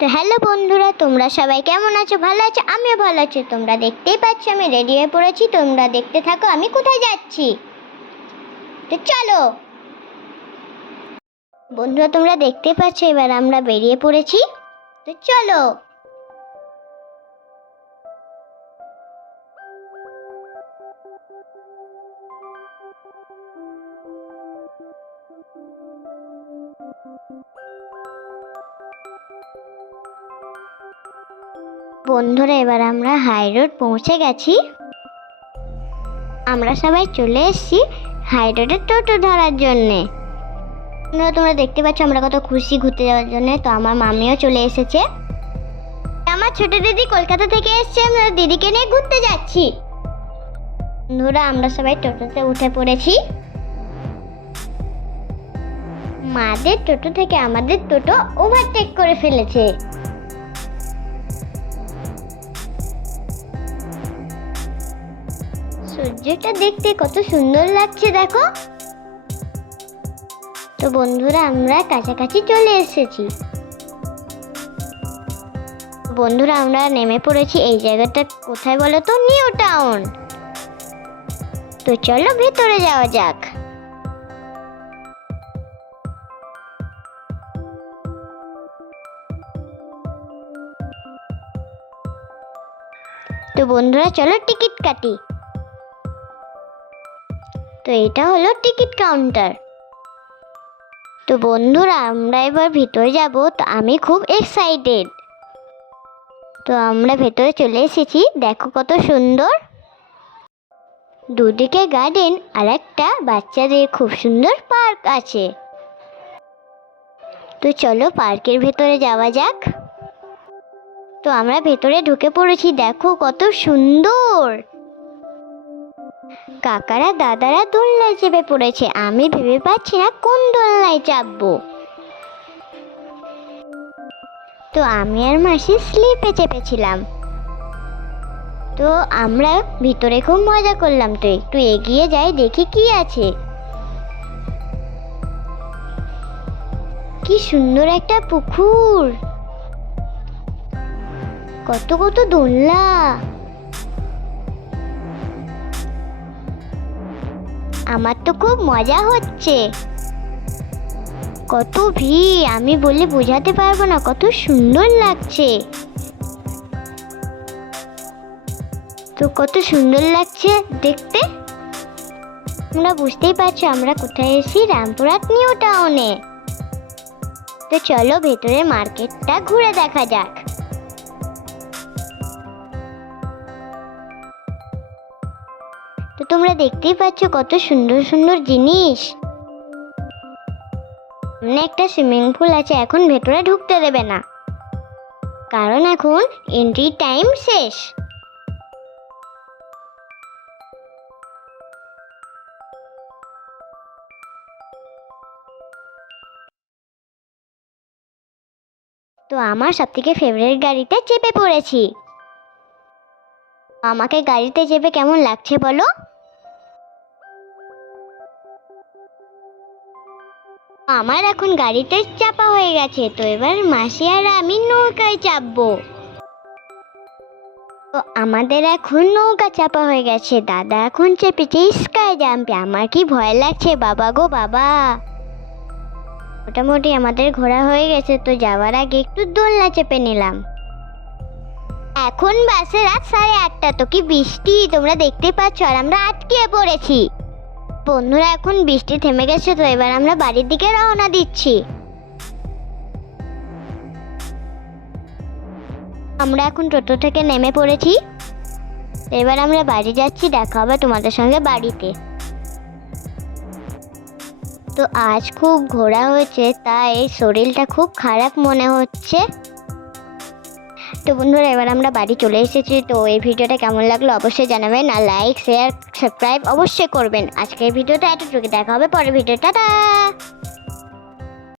তো হ্যালো বন্ধুরা, তোমরা সবাই কেমন আছো? ভালো আছো? আমিও ভালো আছি। তোমরা দেখতেই পাচ্ছ আমি রেডি হয়ে পড়েছি। তোমরা দেখতে থাকো আমি কোথায় যাচ্ছি। তো চলো বন্ধুরা, তোমরা দেখতে পাচ্ছ এবার আমরা বেরিয়ে পড়েছি। তো চলো। বন্ধুরা, এবার আমরা হাই রোড পৌঁছে গেছি। আমরা সবাই চলে এসেছি হাই রোডের টোটো ধরার জন্যে। তোমরা দেখতে পাচ্ছ আমরা কত খুশি ঘুরতে যাওয়ার জন্য। তো আমার মামিও চলে এসেছে। আমার ছোট দিদি কলকাতা থেকে এসেছে, আমরা দিদিকে নিয়ে ঘুরতে যাচ্ছি। বন্ধুরা, আমরা সবাই টোটোতে উঠে পড়েছি। মাদের টোটো থেকে আমাদের টোটো ওভারটেক করে ফেলেছে। সূর্যটা দেখতে কত সুন্দর লাগছে দেখো। তো বন্ধুরা, আমরা কাছাকাছি চলে এসেছি। বন্ধুরা, আমরা নেমে পড়েছি। এই জায়গাটা কোথায় বলো তো? New town. তো চলো ভেতরে যাওয়া যাক। তো বন্ধুরা চলো টিকিট কাটি। তো এটা হলো টিকিট কাউন্টার। তো বন্ধুরা, আমরা এবার ভিতরে যাব। তো আমি খুব এক্সাইটেড। তো আমরা ভেতরে চলে এসেছি। দেখো কত সুন্দর, দুদিকে গার্ডেন আর একটা বাচ্চাদের খুব সুন্দর পার্ক আছে। তো চলো পার্কের ভেতরে যাওয়া যাক। তো আমরা ভেতরে ঢুকে পড়েছি। দেখো কত সুন্দর, কাকারা দাদারা দোলনায় চেপে পড়েছে। আমি ভেবে পাচ্ছি না কোন দোলনায় চাপবো। তো আমি আর মাসি স্লিপে চেপেছিলাম। তো আমরা ভিতরে খুব মজা করলাম। তো একটু এগিয়ে যাই, দেখি কি আছে। কি সুন্দর একটা পুকুর, কত কত দোলনা। আমার তো খুব মজা হচ্ছে। কত ভিড়, আমি বলে বোঝাতে পারবো না, কত সুন্দর লাগছে। তো কত সুন্দর লাগছে দেখতে। তোমরা বুঝতেই পারছো আমরা কোথায় এসেছি, রামপুরহাট নিউ টাউনে। তো চলো ভেতরে মার্কেটটা ঘুরে দেখা যাক। তো তোমরা দেখতেই পাচ্ছ কত সুন্দর সুন্দর জিনিস। সামনে একটা সুইমিং পুল আছে, এখন ভেতরে ঢুকতে দেবে না, কারণ এখন এন্ট্রি টাইম শেষ। তো আমার সব থেকে ফেভারিট গাড়িতে চেপে পড়েছি। আমাকে গাড়িতে চেপে কেমন লাগছে বলো? আমার এখন গাড়িতে চাপা হয়ে গেছে। তো এবার মাসি আর আমি নৌকায় চাপবো। তো আমাদের এখন নৌকা চাপা হয়ে গেছে। দাদা এখন চেপেছে স্কাই জাম্পে। আমার কি ভয় লাগছে বাবা গো বাবা। মোটামুটি আমাদের ঘোরা হয়ে গেছে। তো যাওয়ার আগে একটু দোলনা চেপে নিলাম। এখন বাসে রাত 8:30। তো কি বৃষ্টি, তোমরা দেখতে পাচ্ছ। আর আমরা আটকে পড়েছি। বন্ধুরা, এখন বৃষ্টি থেমে গেছে। তো এবার আমরা বাড়ির দিকে রওনা দিচ্ছি। আমরা এখন টোটো থেকে নেমে পড়েছি। এবার আমরা বাড়ি যাচ্ছি। দেখা হবে তোমাদের সঙ্গে বাড়িতে। তো আজ খুব ঘোরা হয়েছে, তাই শরীরটা খুব খারাপ মনে হচ্ছে। তো বন্ধুরা, এবার আমরা বাড়ি চলে এসেছি। তো এই ভিডিওটা কেমন লাগলো অবশ্যই জানাবেন, আর লাইক শেয়ার সাবস্ক্রাইব অবশ্যই করবেন। আজকের ভিডিওটা এতটুকু, দেখা হবে পরের ভিডিও। টাটা।